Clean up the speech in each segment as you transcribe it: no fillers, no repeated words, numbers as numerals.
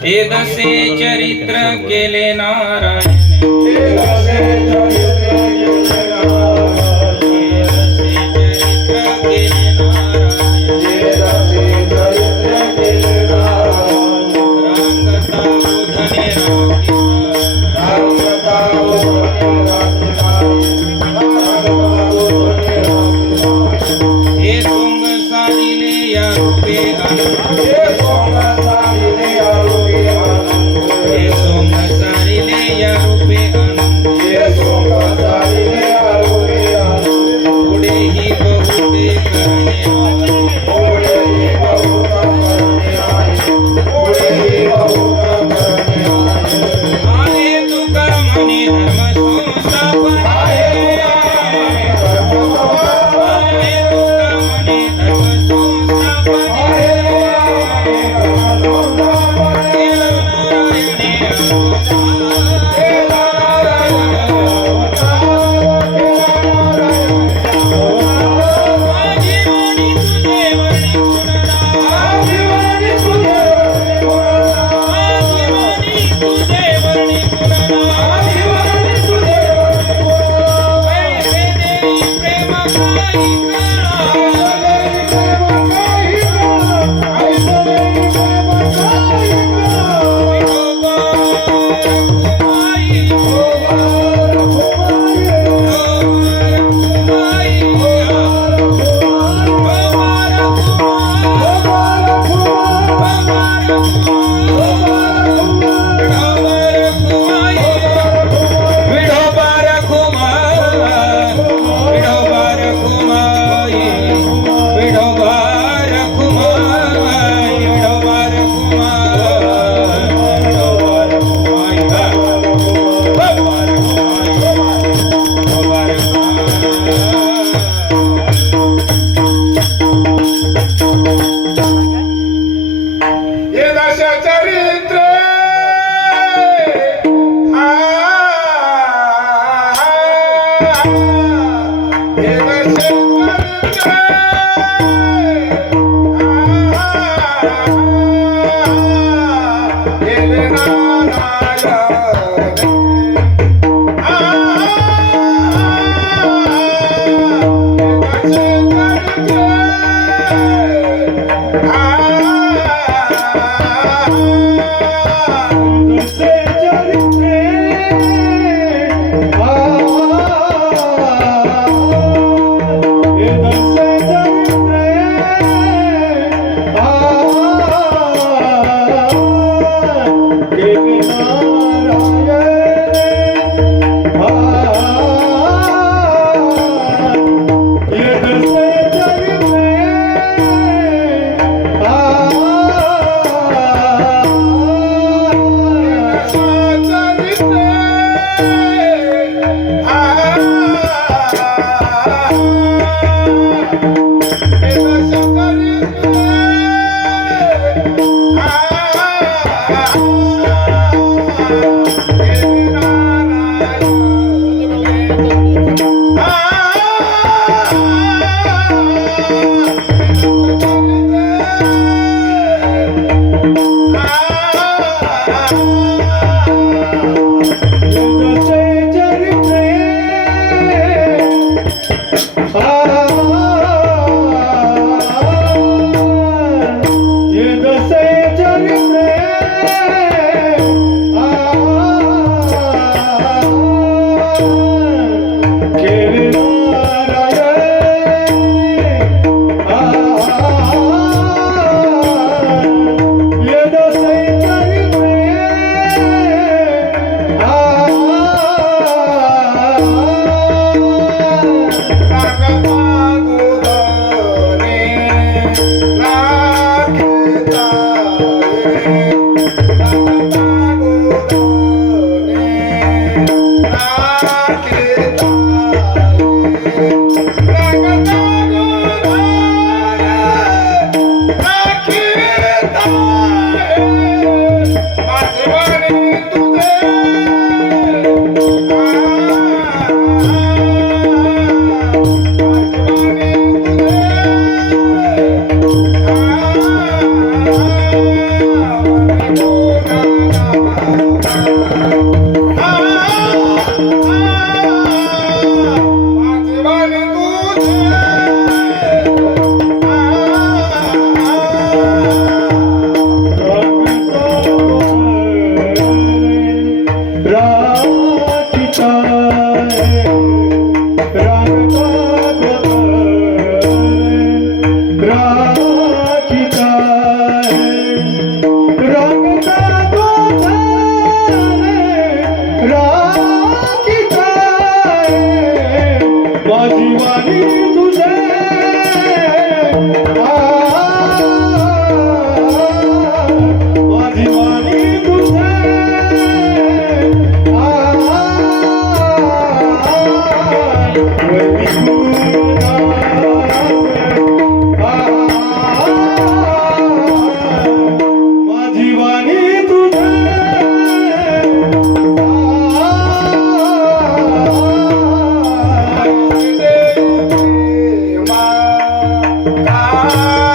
तेदसे चरित्र केले नारायण ये जसे चरित्र केले Ah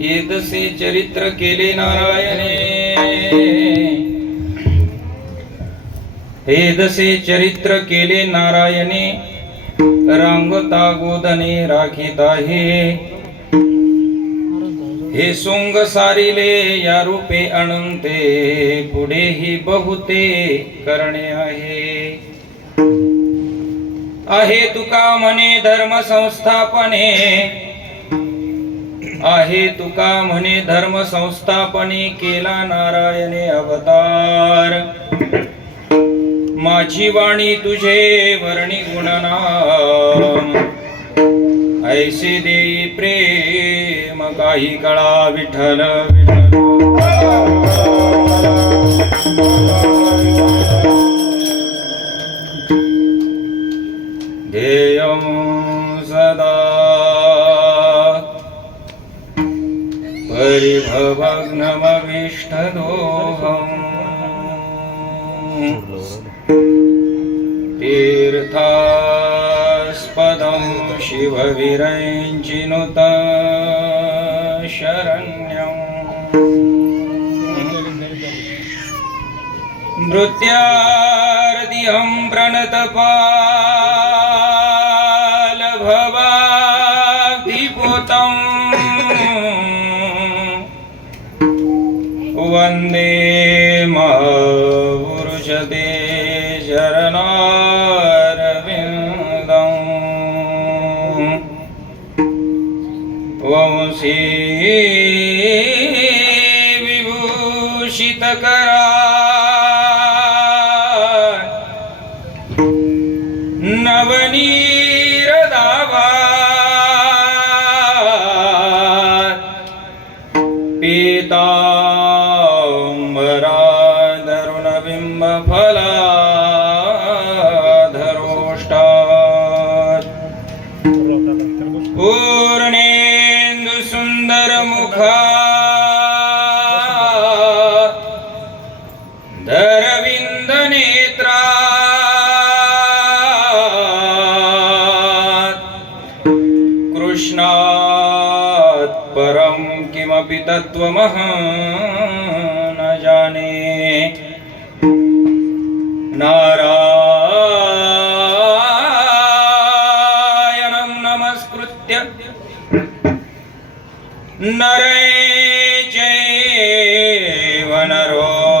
येदसे चरित्र केले नारायणे, येदसे चरित्र केले नारायणे, रांगता गोदने राखीत आहे. हे सोंग सारिले या रूपे अनंते, पुढेही बहुते करणे आहे. आहे तुका म्हणे धर्म संस्थापने, आहे तुका म्हणे धर्म संस्थापने, केला नारायणे अवतार. माझी वाणी तुझे वर्णी गुणनाम, ऐसे देई प्रेम काही कळा विठ्ठल ध्येयं सदा परिभवग्नमभीष्टदोहम्. तीर्थास्पदं शिवविरञ्चिनुत शरण्यम्. नृत्यार्दिहं प्रणतपाल भवाब्धिपूतम्. वन्दे महापुरुषते चरणारविन्दम्. वंशी विभूषितकरा नवनीरदाभा पीताम्बराधरुणबिम्बफलाधरोष्टात्. पूर्णेन्दु सुन्दर मुखा धरविन्द नेत्रा. कृष्णात् परं किमपि तत्त्वमहं न जाने नारायणं नमस्कृत्य नरं चैव नरोत्तमं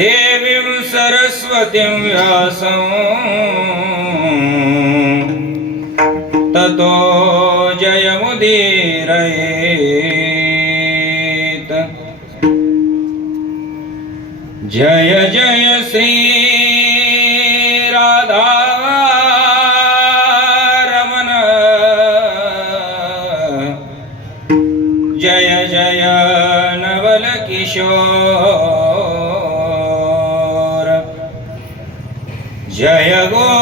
देवीं सरस्वतीं व्यासं ततो जयमुदीरयेत्। जय जय श्री राधा रमण, जय जय नवल किशोर, जय गोपीचित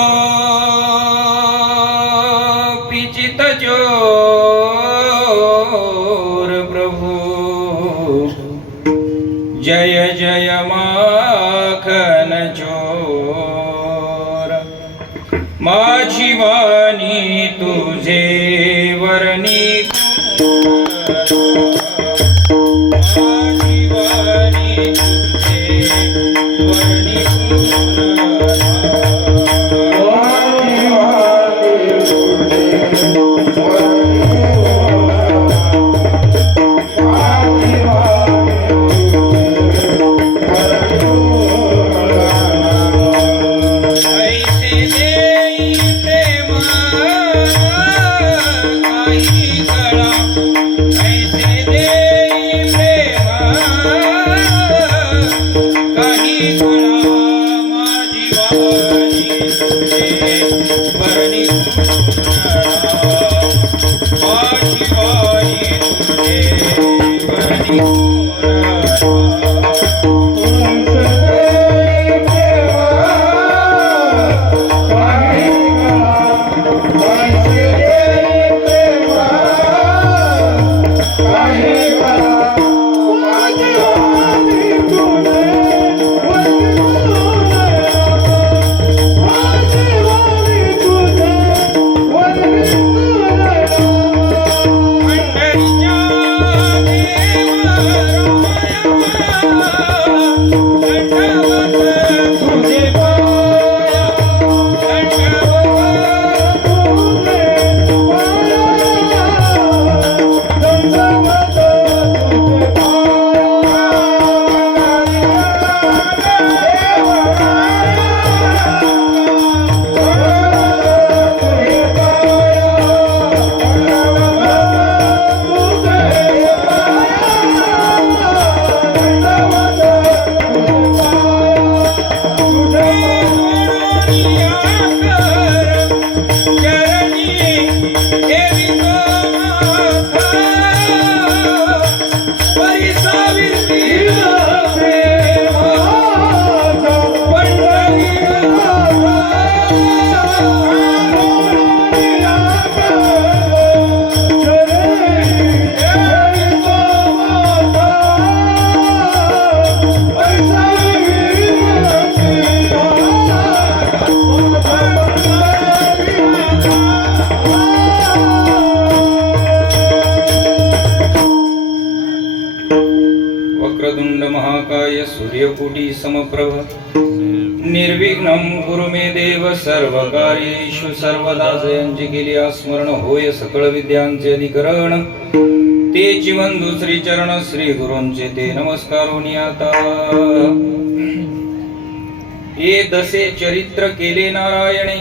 चोर प्रभु, जय जय माखन चोर। माझी वाणी तुझे वर्णी माझी वाणी तुझे वर्णी वक्रतुंड महाकाय सूर्यकोटि समप्रभ निर्विघ्नं कुरु मे देव सर्वकार्येषु सर्वदा जयांची केली स्मरण होय सकळ विद्यांचे अधिकरण तेची वंदू श्री चरण श्री गुरूंचे ते नमस्कारोनी आता ये दसे चरित्र केले नारायणे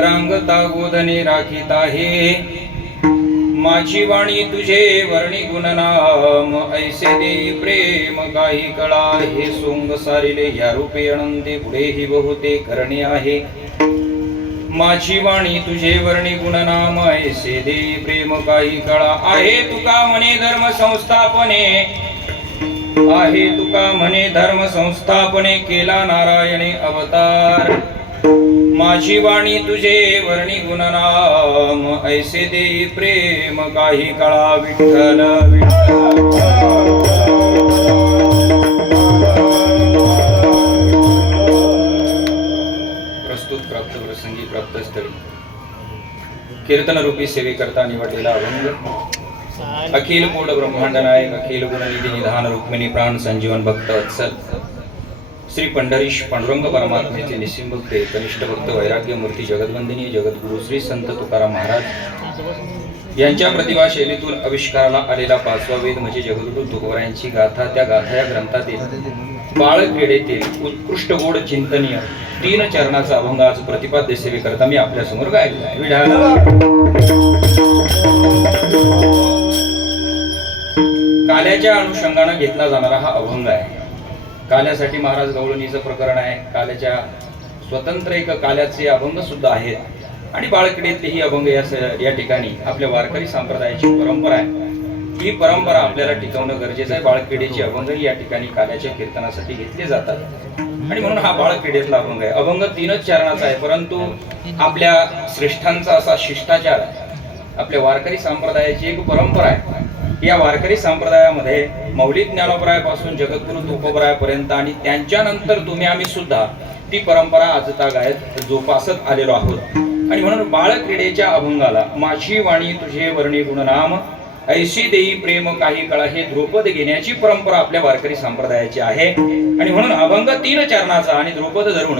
रांगता गोधने राखीत आहे माझी वाणी तुझे वर्णी गुणनाम ऐसे देई प्रेम काही कळा हे सोंग सारिले या रूपे अनंते पुढेही बहुते करणे आहे माझी वाणी तुझे वर्णी गुणनाम ऐसे देई प्रेम काही कळा आहे तुका म्हणे धर्म संस्थापने आहे तुका म्हणे धर्म संस्थापने केला नारायणे अवतार माझी वाणी तुझे वर्णी गुणनाम ऐसे देई प्रेम काही कळा विठ्ठल प्रस्तुत प्राप्त प्रसंगी प्राप्त स्थळी कीर्तनरूपी सेवेकरता निवडलेला अभंग अखिल पूर्ण ब्रह्मांड नायक अखिल गुणनिधी निधान रुक्मिणी प्राण संजीवन भक्त वत्सल श्री पंढरीश पांडुरंग परमात्मेचे निसिम भक्त कनिष्ठ भक्त वैराग्य मूर्ती जगदवंदिनी जगद्गुरु श्री संत तुकाराम महाराज यांच्या प्रतिभा शैलीतून आविष्काराला आलेला पाचवा वेद म्हणजे जगद्गुरु तुकोबरायांची गाथा. त्या गाथा या ग्रंथातील बाळक्रीडेतील उत्कृष्ट गोड चिंतनीय 3 चरणाचा अभंग आज प्रतिपाद्य सेवेकरता मी आपल्या समोर गायला आहे. विढाला काल्याच्या अनुषंगाने घेतला जाणारा हा अभंग आहे. काल्यासाठी महाराज गवळणीचं प्रकरण आहे. काल्याच्या स्वतंत्र एक काल्याचे अभंग सुद्धा आहेत आणि बाळकडीतले ही अभंग या ठिकाणी आपल्या वारकरी संप्रदायाची परंपरा आहे. ही परंपरा आपल्याला टिकवणं गरजेचं आहे. बाळक्रीडेचे अभंग या ठिकाणी काल्याच्या कीर्तनासाठी घेतले जातात आणि म्हणून हा बाळक्रीडेतला अभंग आहे. अभंग 3च चरणाचा आहे, परंतु आपल्या श्रेष्ठांचा असा शिष्टाचार आहे. आपल्या वारकरी संप्रदायाची एक परंपरा आहे. या वारकरी संप्रदायामध्ये मौलिक ज्ञानोबरायापासून जगद्गुरु तुकोबरायापर्यंत आणि त्यांच्यानंतर तुम्ही आम्ही सुद्धा ती परंपरा आजतागायत जोपासत आलेलो आहोत. आणि म्हणून बाळक्रीडेच्या अभंगाला माझी वाणी तुझे वर्णी गुणनाम ऐशी देई प्रेम काही काळ हे ध्रुपद घेण्याची परंपरा आपल्या वारकरी संप्रदायाची आहे. आणि म्हणून अभंग 3 चरणाचा आणि ध्रुपद धरून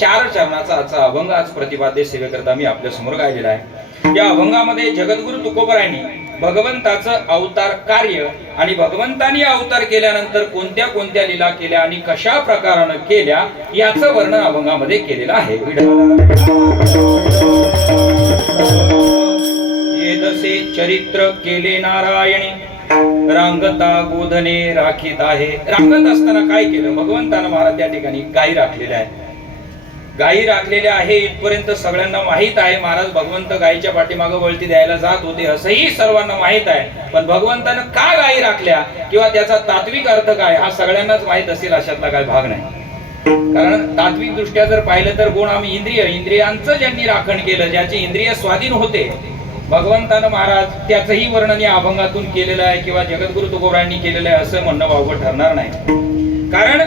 4 चरणाचा आजचा अभंग आज प्रतिपाद्य सेवेकरता मी आपल्या समोर गायलेला आहे. या अभंगामध्ये जगद्गुरु तुकोबरायांनी भगवंताचं अवतार कार्य आणि भगवंतानी अवतार केल्यानंतर कोणत्या कोणत्या लीला केल्या आणि कशा प्रकाराने केल्या याचं वर्णन अभंगामध्ये केलेलं आहे. येदसे चरित्र केले नारायणी रांगता गोधने राखीत आहे. रांगत असताना काय केलं भगवंतानं महाराज त्या ठिकाणी गायी राखलेल्या आहे. गायी राखलेल्या आहे इथपर्यंत सगळ्यांना माहित आहे. महाराज भगवंत गायीच्या पाठीमागे वळती द्यायला जात होते असंही सर्वांना माहित आहे. पण भगवंतानं का गायी राखल्या किंवा त्याचा तात्विक अर्थ काय हा सगळ्यांनाच माहित असेल अशातला काय भाग नाही. कारण तात्विक दृष्ट्या जर पाहिलं तर गुण आम्ही इंद्रियांचं ज्यांनी राखण केलं ज्याचे इंद्रिय स्वाधीन होते भगवंतानं महाराज त्याचंही वर्णन या अभंगातून केलेलं आहे किंवा जगद्गुरु तुकोबरायांनी केलेलं आहे असं म्हणणं वावगं ठरणार नाही. कारण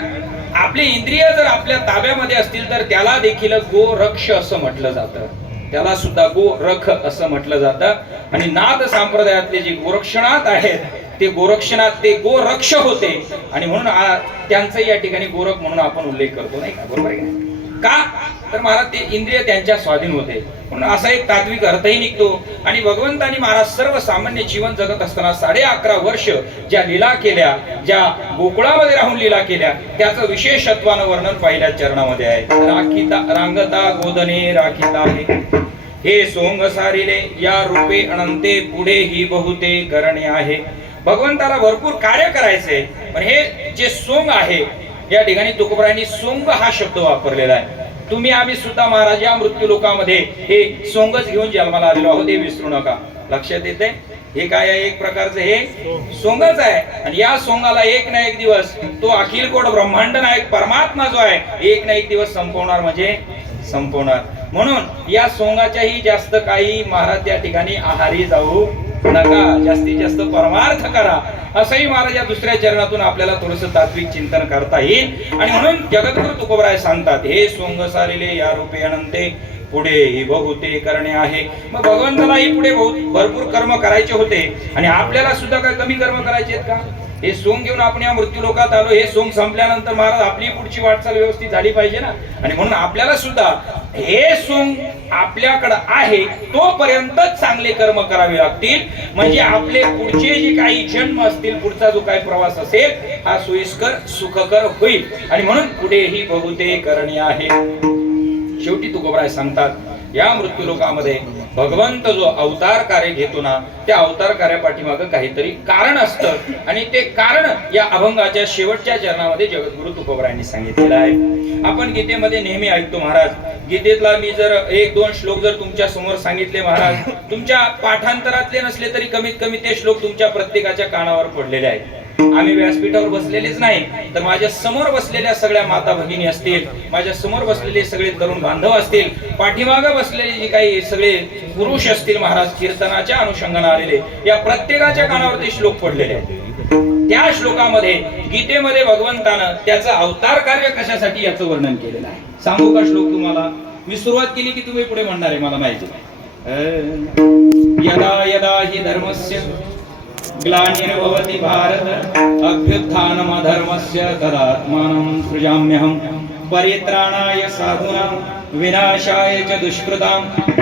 आपले इंद्रिय जर आपल्या ताब्यामध्ये असतील तर त्याला देखील गोरक्ष असं म्हटलं जातं. त्याला सुद्धा गोरख असं म्हटलं जातं. आणि नाथ संप्रदायातले जे गोरक्षनाथ आहेत ते गोरक्षनाथ ते गोरक्ष होते आणि म्हणून त्यांचा या ठिकाणी गोरख म्हणून आपण उल्लेख करतो नाही का. बरोबर आहे का. तर महाराज ते इंद्रिय त्यांच्या स्वाधीन होते म्हणून असा एक तात्विक अर्थही निघतो. आणि भगवंतानी महाराज सर्वसामान्य जीवन जगत असताना 11.5 वर्ष ज्या लीला केल्या ज्या गोकुळामध्ये राहून लीला केल्या त्याचं विशेषत्वानं वर्णन पहिल्या चरणामध्ये आहे. रांगता गोधने राखीता आहे हे सोंग सारिले या रूपे अनंते पुढे ही बहुते करणे आहे. भगवंताला भरपूर कार्य करायचंय पण हे जे सोंग आहे या ठिकाणी तुकोबरायांनी सोंग हा शब्द वापरलेला आहे. तुम्ही आम्ही सुद्धा महाराज या मृत्यू लोकामध्ये हे सोंगच घेऊन जन्माला आलेलो आहोत हे विसरू नका. लक्षात येते हे काय आहे एक प्रकारचं हे सोंगच आहे. आणि या सोंगाला एक ना एक दिवस तो अखिल कोट ब्रह्मांड नायक परमात्मा जो आहे एक ना एक दिवस संपवणार म्हणजे संपवणार. म्हणून या सोंगाच्याही जास्त काही महाराज त्या ठिकाणी आहारी जाऊ नका. जास्तीत जास्त परमार्थ करा असंही महाराज या 2ऱ्या चरणातून आपल्याला थोडस तात्विक चिंतन करता येईल. आणि म्हणून जगद्गुरु तुकोबराय सांगतात हे सोंग सारिले या रूपे अनंते पुढे ही बहुते करणे आहे. मग भगवंतालाही पुढे भरपूर कर्म करायचे होते आणि आपल्याला सुद्धा काय कमी कर्म करायचे आहेत का. हे सोंग घेऊन आपण या मृत्यू लोकात आलो. हे सोंग संपल्यानंतर महाराज आपली पुढची वाटचाल व्यवस्थित झाली पाहिजे ना. आणि म्हणून आपल्याला सुद्धा हे सोंग आपल्याकडे आहे तोपर्यंतच चांगले कर्म करावे लागतील म्हणजे आपले पुढचे जे काही जन्म असतील पुढचा जो काही प्रवास असेल हा सोयीस्कर सुखकर होईल. आणि म्हणून पुढेही बहुते करणे आहे. शेवटी तुकोबराय सांगतात या मृत्यू लोकामध्ये भगवंत जो अवतार कार्य घेतो ना त्या अवतार कार्यापाठीमागे काहीतरी कारण असतं आणि ते कारण या अभंगाच्या शेवटच्या चरणामध्ये जगद्गुरु तुकोबरायांनी सांगितलेलं आहे. आपण गीतेमध्ये नेहमी ऐकतो महाराज. गीतेतला मी जर 1-2 श्लोक जर तुमच्या समोर सांगितले महाराज तुमच्या पाठांतरातले नसले तरी कमीत कमी ते श्लोक तुमच्या प्रत्येकाच्या कानावर पडलेले आहेत. आम्ही व्यासपीठावर बसलेलेच नाही तर माझ्या समोर बसलेल्या सगळ्या माता भगिनी असतील माझ्या समोर बसलेले सगळे तरुण बांधव असतील पाठीमागे बसलेले जे काही सगळे पुरुष असतील महाराज कीर्तनाच्या अनुषंगाने आलेले या प्रत्येकाच्या कानावर ते श्लोक पडलेले आहेत. त्या श्लोकामध्ये गीतेमध्ये भगवंतानं त्याचं अवतार कार्य कशासाठी याचं वर्णन केलेलं आहे. सांगू का श्लोक तुम्हाला. मी सुरुवात केली की तुम्ही पुढे म्हणणार आहे मला माहिती. यदा यदा हि धर्मस्य ग्लानिर्भवति भारत अभ्युत्थानमधर्मस्य तदात्मानं सृजाम्यहं परित्राणाय साधूनां विनाशाय च दुष्कृतां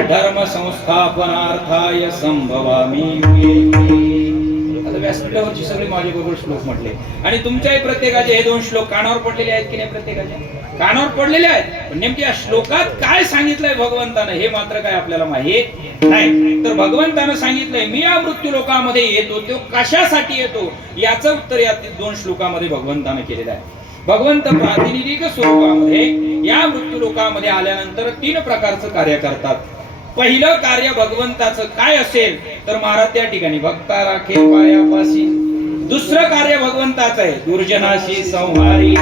धर्म संस्थापनार्थाय संभवामि युगे. आता व्यासपीठावरची सगळे माझे बरोबर श्लोक म्हटले आणि तुमच्याही प्रत्येकाचे हे 2 श्लोक कानावर पडलेले आहेत की नाही? प्रत्येकाचे कानावर पडलेले आहेत. पण नेमकी या श्लोकात काय सांगितलंय भगवंतानं हे मात्र काय आपल्याला माहित नाही. तर भगवंतानं सांगितलंय मी या मृत्यू लोकामध्ये येतो, तो कशासाठी येतो याचं उत्तर या 2 श्लोकामध्ये भगवंतानं केलेलं आहे. भगवंत प्रातिनिधिक स्वरूपामध्ये या मृत्यू लोकामध्ये आल्यानंतर 3 प्रकारचं कार्य करतात. पहिलं कार्य भगवंताचं काय असेल तर महाराज त्या ठिकाणी भक्ता राखे पायापाशी. दुसरं कार्य भगवंताचं आहे दुर्जनाशी संहारी.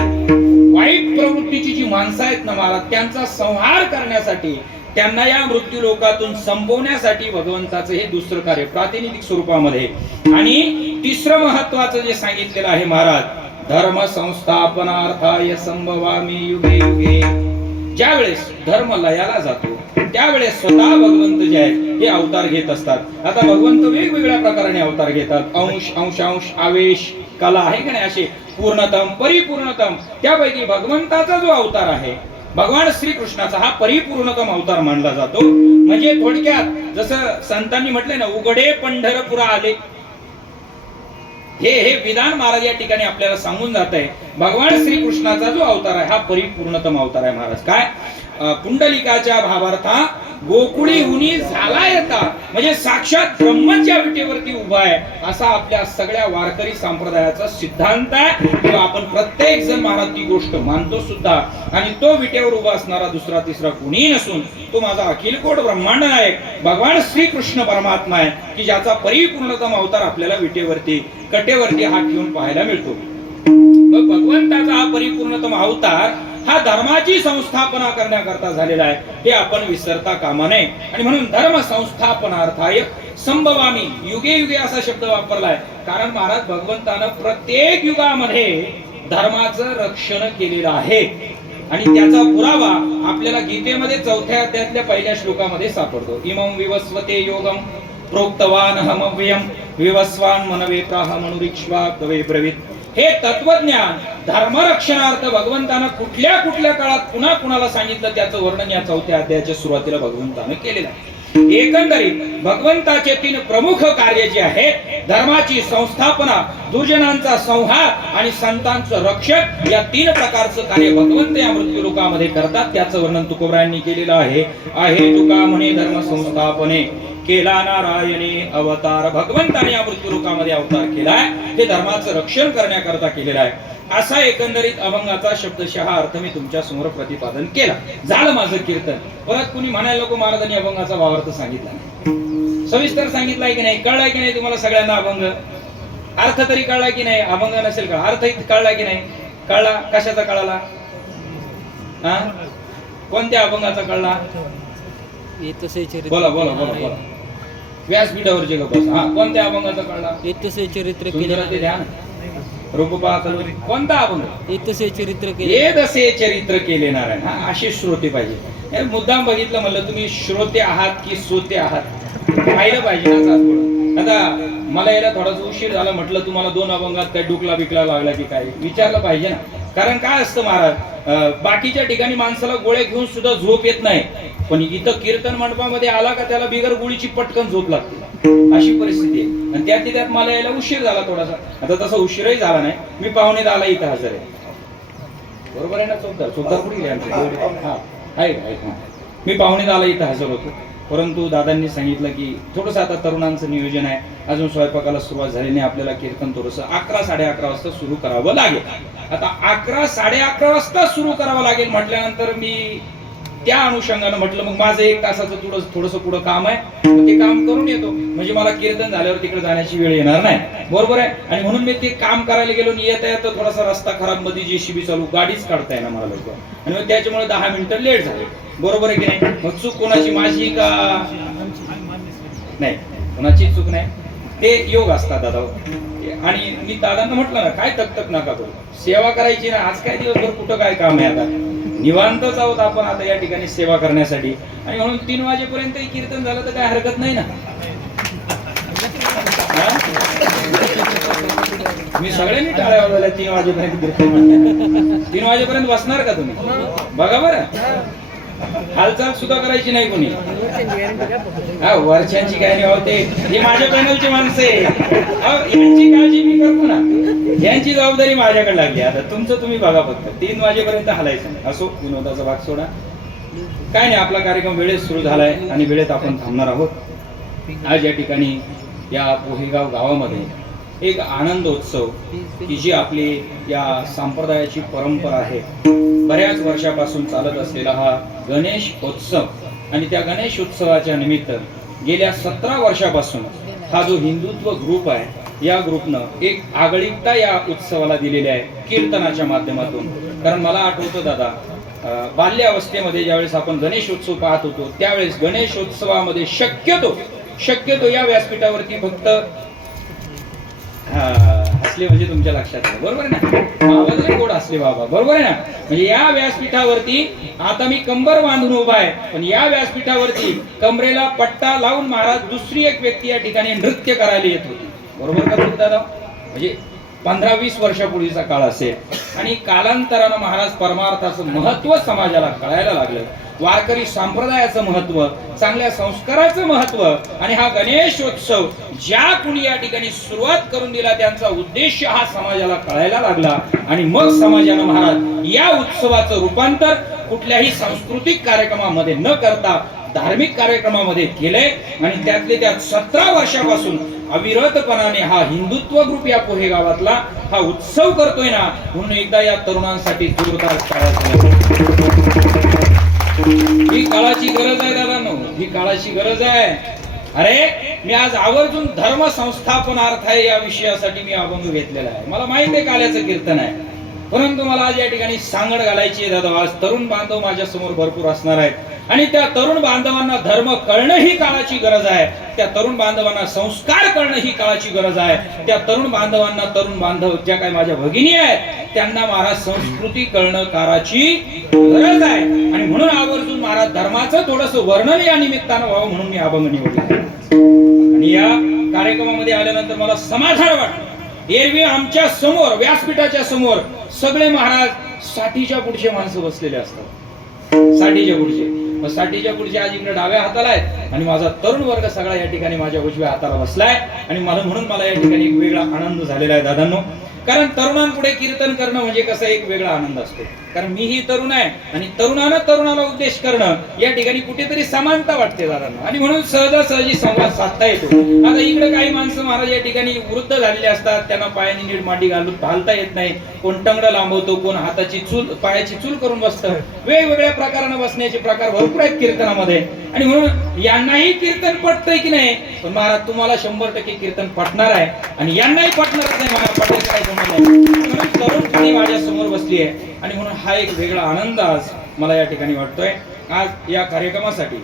वाईट प्रवृत्तीची जी माणसं आहेत ना महाराज त्यांचा संहार करण्यासाठी, त्यांना या मृत्यू लोकातून संपवण्यासाठी भगवंताचं हे दुसरं कार्य प्रातिनिधिक स्वरूपामध्ये. आणि तिसरं महत्वाचं जे सांगितलेलं आहे महाराज धर्म संस्थापनार्थाय संभवामी युगे युगे. ज्यावेळेस धर्म लयाला जातो त्यावेळेस स्वतः भगवंत जे आहेत हे अवतार घेत असतात. आता भगवंत वेगवेगळ्या प्रकाराने अवतार घेतात. अंश अंशांश आवेश कला आहे की नाही असे पूर्णतम परिपूर्णतम. त्यापैकी भगवंताचा जो अवतार आहे भगवान श्रीकृष्णाचा हा परिपूर्णतम अवतार मानला जातो. म्हणजे थोडक्यात जसं संतांनी म्हटले ना उघडे पंढरपुरा आले, हे विधान महाराज या ठिकाणी आपल्याला सांगून जात आहे. भगवान श्रीकृष्णाचा जो अवतार आहे हा परिपूर्णतम अवतार आहे महाराज. काय पुंडलिकाच्या भावार्था गोकुळी हुनी झाला येता म्हणजे साक्षात ब्रह्मच्या विटेवरती उभा आहे असा आपल्या सगळ्या वारकरी संप्रदायाचा सिद्धांत आहे. किंवा आपण प्रत्येक जण महाराज ती गोष्ट मानतो सुद्धा. आणि तो विटेवर उभा असणारा दुसरा तिसरा कुणी नसून तो माझा अखिलकोट ब्रह्मांड नायक भगवान श्रीकृष्ण परमात्मा आहे की ज्याचा परिपूर्णतम अवतार आपल्याला विटेवरती कटेवरती हात ठेवून पाहायला मिळतो. मग भगवंताचा हा परिपूर्णतम अवतार हा धर्माची संस्थापना करण्याकरता झालेला आहे हे आपण विसरता कामा नये. आणि म्हणून धर्म संस्थापनार्थाय संभवामी युगे युगे असा शब्द वापरलाय. कारण महाराज भगवंतानं प्रत्येक युगामध्ये धर्माचं रक्षण केलेलं आहे. आणि त्याचा पुरावा आपल्याला गीतेमध्ये 4थ्या अध्यायातल्या 1ल्या श्लोकामध्ये सापडतो. इमं विवस्वते योगम प्रोक्तवान हमव्यम विवस्वान मनवे प्राह मनुरिक्ष्वा कवे ब्रवीत. हे तत्वज्ञान धर्मरक्षणार्थ भगवंतानं कुठल्या कुठल्या काळात पुन्हा कुणाला सांगितलं त्याचं वर्णन या 4थ्या अध्यायाच्या सुरुवातीला भगवंतानं केलेलं आहे. एकंदरीत भगवंताचे 3 प्रमुख कार्य जे आहेत धर्माची संस्थापना दुर्जनांचा संहार आणि संतांचं रक्षण या 3 प्रकारचं कार्य भगवंत या मृत्यू लोकामध्ये करतात. त्याचं वर्णन तुकोबरायांनी केलेलं आहे. तुका म्हणे धर्म संस्थापने केला नारायणे अवतार. भगवंताने या मृत्यू लोकामध्ये अवतार केलाय हे धर्माचं रक्षण करण्याकरता केलेला आहे. असा एकंदरीत अभंगाचा शब्दशः अर्थ मी तुमच्या समोर प्रतिपादन केला. झालं माझं कीर्तन. परत कुणी म्हणायला नको महाराजांनी अभंगाचा भावार्थ सांगितला नाही. सविस्तर सांगितलाय की नाही? कळलाय की नाही तुम्हाला सगळ्यांना अभंग? अर्थ तरी कळला की नाही? अभंग नसेल का अर्थ कळला की नाही? कळला. कशाचा कळाला? हा कोणत्या अभंगाचा कळला? बोला बोला बोला बोला. व्यासपीठावरचे गप्प. हा कोणत्या अभंगाचा कळला? येतसे चरित्र केले ध्यान रूपपा कोणता अभंग? येतसे चरित्र येतसे चरित्र केले नारायण. हा असे श्रोते पाहिजे. मुद्दाम बघितलं म्हणलं तुम्ही श्रोते आहात की श्रोते आहात पाहिलं पाहिजे ना. आता मला याला थोडासा उशीर झाला म्हटलं तुम्हाला 2 अभंगात काय डुकला बिकला लागला की काय विचारलं पाहिजे ना. कारण काय असतं महाराज बाकीच्या ठिकाणी माणसाला गोळ्या घेऊन सुद्धा झोप येत नाही. पण इथं कीर्तन मंडपामध्ये आला का त्याला बिगर गोळीची पटकन झोप लागते अशी परिस्थिती आहे. आणि त्यात मला यायला उशीर झाला थोडासा. आता तसा उशीरही झाला नाही. मी पाहुणे आला इथं हजर आहे. बरोबर आहे ना? चोपदार कुठे आहे? मी पाहुणे आला इथं हजर होतो. परंतु दादांनी सांगितलं की थोडंसं आता तरुणांचं नियोजन आहे. अजून स्वयंपाकाला सुरुवात झाली नाही. आपल्याला कीर्तन थोडंसं 11 साडे 11 वाजता सुरू करावं लागेल. आता 11 साडे 11 वाजता सुरू करावं लागेल म्हटल्यानंतर मी त्या अनुषंगानं म्हटलं मग माझं 1 तासाचं थोडंसं पुढं काम आहे ते काम करून येतो म्हणजे मला कीर्तन झाल्यावर तिकडे जाण्याची वेळ येणार नाही. बरोबर आहे. आणि म्हणून मी ते काम करायला गेलो आणि येता येता थोडासा रस्ता खराब मध्ये JCB चालू गाडीच काढता येणार मला लवकर आणि मग त्याच्यामुळे 10 मिनिटं लेट झाले. बरोबर आहे की नाही? मग चूक कोणाची माझी का नाही? कोणाची चूक नाही. ते योग असतात दादा. आणि मी दादांना म्हटलं ना काय तक नका करू. सेवा करायची ना. आज काय दिवसभर कुठं काय काम आहे आता निवांतच आहोत आपण आता या ठिकाणी सेवा करण्यासाठी. आणि म्हणून 3 वाजेपर्यंत कीर्तन झालं तर काय हरकत नाही ना. हा? मी सगळ्यांनी टाळ्या वाजवल्या 3 वाजेपर्यंत कीर्तन. 3 वाजेपर्यंत बसणार का तुम्ही? बघा बरं, हालचाल सुद्धा करायची नाही कोणी. हा, वर्षांची काय नाही होते, ही माझ्या पॅनलची माणसं आहे. यांची काळजी मी करतो ना, यांची जबाबदारी माझ्याकडे लागली. आता तुमचं तुम्ही बघा फक्त. 3 वाजेपर्यंत हालायचं नाही. असो, विनोदाचा भाग सोडा, काय नाही. आपला कार्यक्रम वेळेत सुरू झालाय आणि वेळेत आपण थांबणार आहोत. आज या ठिकाणी या पोहेगाव गावामध्ये एक आनंदोत्सव, की जी आपली या संप्रदायाची परंपरा आहे, बऱ्याच वर्षापासून चालत असलेला हा गणेश उत्सव. आणि त्या गणेश उत्सवाच्या निमित्त गेल्या 17 वर्षापासून हा जो हिंदुत्व ग्रुप आहे, या ग्रुपनं एक आगळिकता या उत्सवाला दिलेली आहे कीर्तनाच्या माध्यमातून. कारण मला आठवतं दादा, बाल्यावस्थेमध्ये ज्यावेळेस आपण गणेश उत्सव पाहत होतो, त्यावेळेस गणेशोत्सवामध्ये शक्यतो या व्यासपीठावरती फक्त हसले म्हणजे तुमच्या लक्षात आलं, बरोबर आहे ना. आवाज गोड हसले बाबा, बरोबर आहे ना. म्हणजे या व्यासपीठावरती आता मी कंबर बांधून उभा आहे, पण या व्यासपीठावरती कमरेला पट्टा लावून महाराज दुसरी एक व्यक्ती या ठिकाणी नृत्य करायला येत होती, बरोबर का दादा. म्हणजे 15-20 वर्षापूर्वीचा काळ असेल. आणि कालांतरानं महाराज परमार्थाचं महत्व समाजाला कळायला लागलं. वारकरी संप्रदायाचं महत्व, चांगल्या संस्काराचं महत्व. आणि हा गणेशोत्सव ज्या कुणी या ठिकाणी सुरुवात करून दिला, त्यांचा उद्देश हा समाजाला कळायला लागला. आणि मग समाजानं महाराज या उत्सवाचं रूपांतर कुठल्याही सांस्कृतिक कार्यक्रमामध्ये न करता धार्मिक कार्यक्रमामध्ये केलंय. आणि त्यातले त्यात 17 वर्षापासून अविरतपणाने हा हिंदुत्व ग्रुप या पोहे गावातला हा उत्सव करतोय ना. म्हणून एकदा या तरुणांसाठी जोरदार टाळ्या. ही काळाची गरज आहे दादांनो, ही काळाची गरज आहे. अरे, मी आज आवर्जून धर्म संस्थापनार्थ आहे या विषयासाठी मी अभंग घेतलेला आहे. मला माहित आहे काल्याचं कीर्तन आहे, परंतु मला आज या ठिकाणी सांगड घालायची आहे दादा. आज तरुण बांधव माझ्या समोर भरपूर असणार आहेत. आणि त्या तरुण बांधवांना धर्म कळणं ही काळाची गरज आहे. त्या तरुण बांधवांना संस्कार कळणं ही काळाची गरज आहे. त्या तरुण बांधवांना, तरुण बांधव ज्या काही माझ्या भगिनी आहेत, त्यांना महाराज संस्कृती कळणं काळाची गरज आहे. आणि म्हणून आवर्जून महाराज धर्माचं थोडंसं वर्णन या निमित्तानं व्हावं म्हणून मी अभंग निवडला. आणि या कार्यक्रमामध्ये आल्यानंतर मला समाधान वाटलं. एरवी आमच्या समोर, व्यासपीठाच्या समोर सगळे महाराज 60च्या पुढचे माणसं बसलेले असतात. 60च्या पुढचे. मग 60च्या पुढचे आज इकडे डाव्या हाताला आहेत आणि माझा तरुण वर्ग सगळा या ठिकाणी माझ्या उजव्या हाताला बसलाय. आणि म्हणून मला या ठिकाणी एक वेगळा आनंद झालेला आहे दादांनो. कारण तरुणांपुढे कीर्तन करणं म्हणजे कसं एक वेगळा आनंद असतो. कारण मीही तरुण आहे आणि तरुणानं तरुणाला उद्देश करणं या ठिकाणी कुठेतरी समानता वाटते दादांना. आणि म्हणून सहजासहजी संवाद साधता येतो. आता इकडे काही माणसं महाराज या ठिकाणी वृद्ध झालेले असतात, त्यांना पायाने नीट मांडी घालता येत नाही. कोण टंगडं लांबवतो, कोण हाताची चूल, पायाची चूल करून बसतं. वेगवेगळ्या प्रकारानं बसण्याचे प्रकार भरपूर आहेत कीर्तनामध्ये. आणि म्हणून यांनाही कीर्तन पटतंय की नाही, पण महाराज तुम्हाला 100% कीर्तन पटणार आहे. आणि यांनाही पटणारच नाही, मला पटायचं काय म्हणून तरुण पिढी माझ्या समोर बसली आहे. आणि म्हणून हा एक वेगळा आनंद आज मला या ठिकाणी वाटतोय. आज या कार्यक्रमासाठी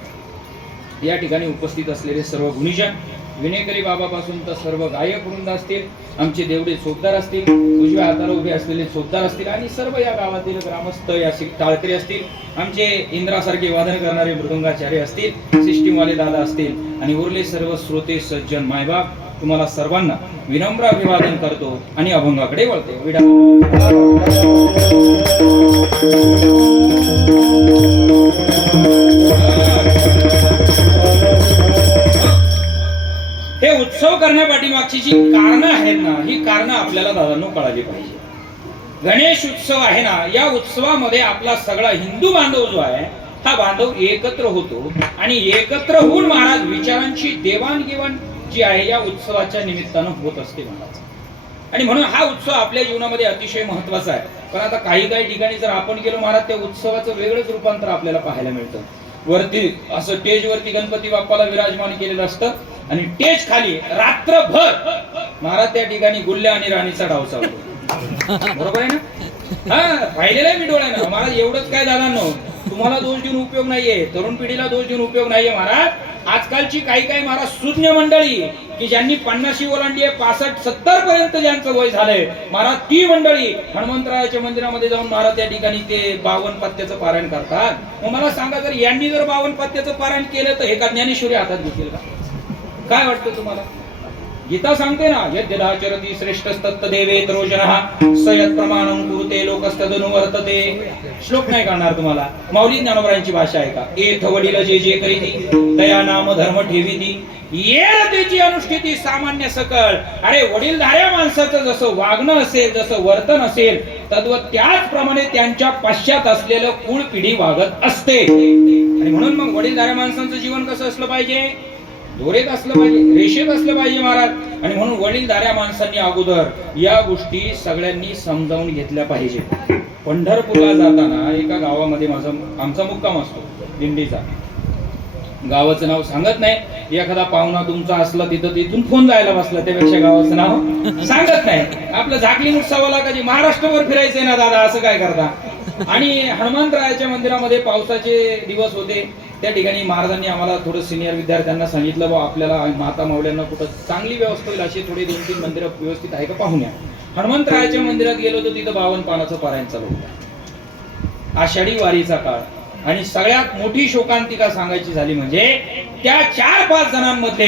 या ठिकाणी उपस्थित असलेले सर्व गुणीजन, विनेकरी बाबापासून तर सर्व गायक वृंद असतील, आमचे देवडे चोपदार असतील, उजव्या हाताला उभे असलेले चोपदार असतील, आणि सर्व या गावातील ग्रामस्थ या टाळकरी असतील, आमचे इंद्रासारखे वादन करणारे मृदंगाचार्य असतील, सिस्टीमवाले दादा असतील, आणि उरले सर्व श्रोते सज्जन मायबाप, तुम्हाला सर्वांना विनम्र अभिवादन करतो आणि अभंगाकडे वळते. हे उत्सव करण्यापाठीमागची जी कारणं आहेत ना, ही कारणं आपल्याला दादांनो कळाली पाहिजे. गणेश उत्सव आहे ना, या उत्सवामध्ये आपला सगळा हिंदू बांधव जो आहे, हा बांधव एकत्र होतो. आणि एकत्र होऊन महाराज विचारांची देवाणघेवाण जी आहे या उत्सवाच्या निमित्तानं होत असते महाराज. आणि म्हणून हा उत्सव आपल्या जीवनामध्ये अतिशय महत्वाचा आहे. पण आता काही ठिकाणी जर आपण गेलो महाराज, त्या उत्सवाचं वेगळंच रूपांतर आपल्याला पाहायला मिळतं. वरती असं स्टेजवरती गणपती बाप्पाला विराजमान केलेलं असतं आणि स्टेज खाली रात्रभर महाराज त्या ठिकाणी गुल्ल्या आणि राणीचा डाव चालतो. बरोबर आहे ना? हा, पाहिलेलं आहे मी डोळ्यानं. महाराज एवढंच काय दादांनो, तुम्हाला दोष देऊन उपयोग नाहीये, तरुण पिढीला दोष देऊन उपयोग नाहीये महाराज. आजकालची काही महाराज सुज्ञ मंडळी की ज्यांनी 50 ओलांडी 65-70 पर्यंत ज्यांचं वय झालंय महाराज, ती मंडळी हनुमंतरायाच्या मंदिरामध्ये जाऊन महाराज त्या ठिकाणी ते 52 पत्त्याचं पारायण करतात. मग मला सांगा, जर यांनी जर 52 पत्त्याचं पारायण केलं तर हे का ज्ञानेश्वरी हातात घेतील का? काय वाटतं तुम्हाला? गीता सांगते ना, यद्यदाचरति श्रेष्ठस्तत्तदेवेत रोजनः स यत् प्रमाणं कुरुते लोकस्तदनुवर्तते. श्लोक नाही करणार तुम्हाला, माऊली ज्ञानोबरांची भाषा आहे का? एथ वडील जे जे करीती दया नाम धर्म ठेवीती येर त्याची अनुष्ठिती सामान्य सकळ. अरे वडीलधाऱ्या माणसाचं जसं वागणं असेल, जसं वर्तन असेल, तद्वत त्याचप्रमाणे त्यांच्या पश्चात असलेलं कुळ पिढी वागत असते. आणि म्हणून मग वडीलधाऱ्या माणसांचं जीवन कसं असलं पाहिजे? दोरेत असलं पाहिजे, रेषेत असलं पाहिजे महाराज. आणि म्हणून वडीलधाऱ्या माणसांनी अगोदर या गोष्टी सगळ्यांनी समजावून घेतल्या पाहिजे. पंढरपूरला जाताना एका गावामध्ये आमचा मुक्काम असतो दिंडीचा. गावाचं नाव सांगत नाही, एखादा पाहुणा तुमचा असला तिथं तिथून फोन जायला बसला, त्यापेक्षा गावाचं नाव सांगत नाही. आपलं झाकली उत्सवाला कधी महाराष्ट्रभर फिरायचंय ना दादा, असं काय करता? आणि हनुमंतरायाच्या मंदिरामध्ये पावसाचे दिवस होते. त्या ठिकाणी महाराजांनी आम्हाला थोडं सिनियर विद्यार्थ्यांना सांगितलं, बा आपल्याला माता मावल्यांना कुठं चांगली व्यवस्था होईल अशी थोडी 2-3 मंदिरं व्यवस्थित आहे का पाहून या. हनुमंतरायाच्या मंदिरात गेलो तर तिथं 52 पानाचं पारायण चालू होतं. आषाढी वारीचा काळ. आणि सगळ्यात मोठी शोकांतिका सांगायची झाली म्हणजे त्या 4-5 जणांमध्ये